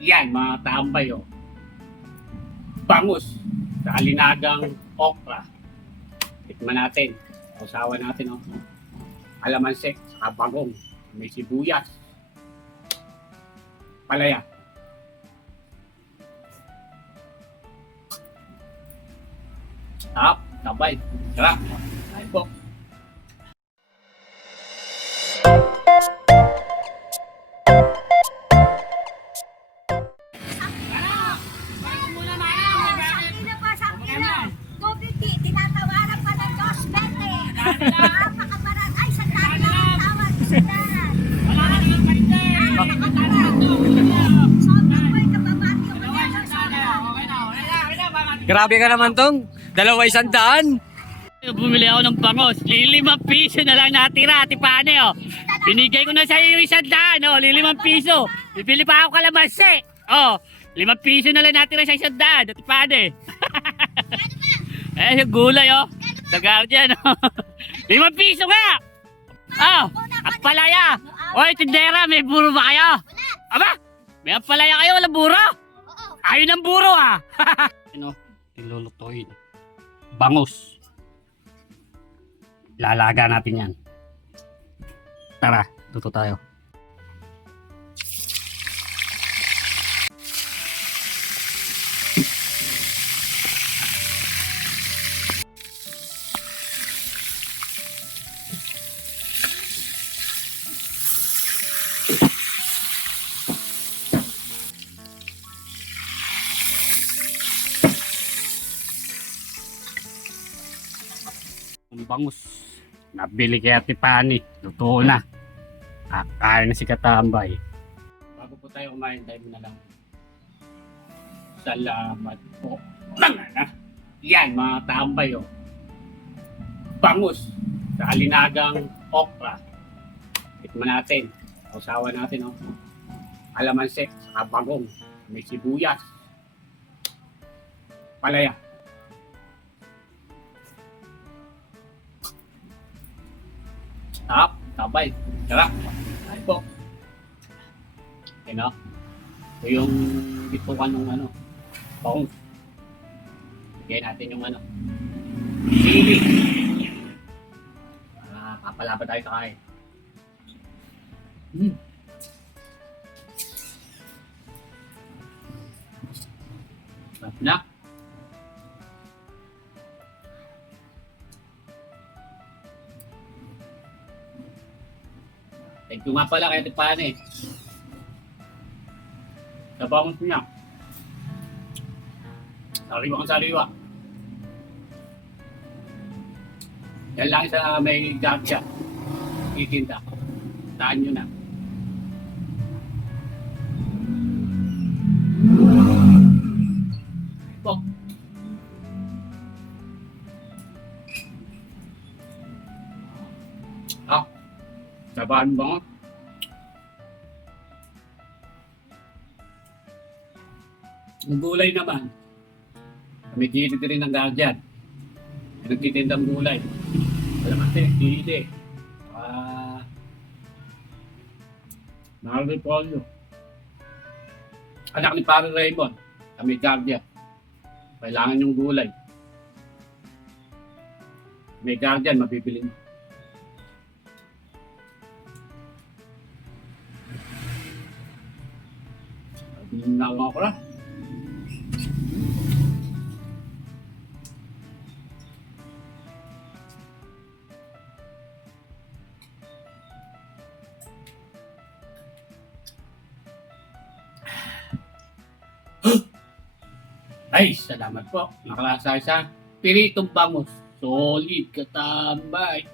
Yan, mga tambay, oh. Bangus sa alinagang okra. Tikman natin. Sausawan natin, oh. Alamansi, saka bagong. May sibuyas. Palaya. Tabay. Sarap. Ay po. Tinatawaran pa ng Diyos, Bete. Napakabarat. Ay, sa tawag lang tawag ko sila. Wala ka naman pa rin. Napakabarat. Sobrang boy, kababati ko niya. Grabe ka naman tong. 200. Bumili ako ng bangos. 5 piso na lang natira, Ate Pane, oh. Binigay ko na sa iyo 100, oh. 5 piso. Bibili pa ako kalamansi. Oh, 5 piso na lang natira sa 100, Ate Pane. Eh, yung gulay, oh. Sa Guardian, oh. 5 piso nga. Oh, apalaya. Oy, tindera, may buro ba kayo? Aba, may apalaya kayo, walang buro? Ayun ang buro, ah. Ano, ilulutuin. Bangus. Lalaga natin yan. Tara, luto tayo. Ang bangus. Nabili kay Ate Pani. Luto na. Kakain na si Katambay. Bago po tayo kumain, tayo na lang. Salamat po. Yan, mga tambay, oh. Bangus sa alinagang okra. Tikman natin. Sausawan natin, oh. Alamansi, saka bagong. May sibuyas. Palaya. Tabay. Sarap. Ay po. Okay, no? Ito yung bitukan ng ano. Bong. Bigyan natin yung ano. Sili. Kapalaban tayo sa kain. Sarap na. Thank you nga pala kay Ate Pane. Sa bangus niya. Sariwa ang sariwa. Yan lang sa may gagya. Itinda. Taan nyo na. Po. Sabahan mo. Ang gulay naman. Kami dito rin ng Guardian. Nagtitindang gulay. Alamante, dili. Marley Polio. Anak ni Pare Raymond. Kami Guardian. Kailangan yung gulay. May Guardian, mabibili mo. Nawa ko na. Ay, salamat po. Nakalasa sa piritong bangus. Solid, Katambay.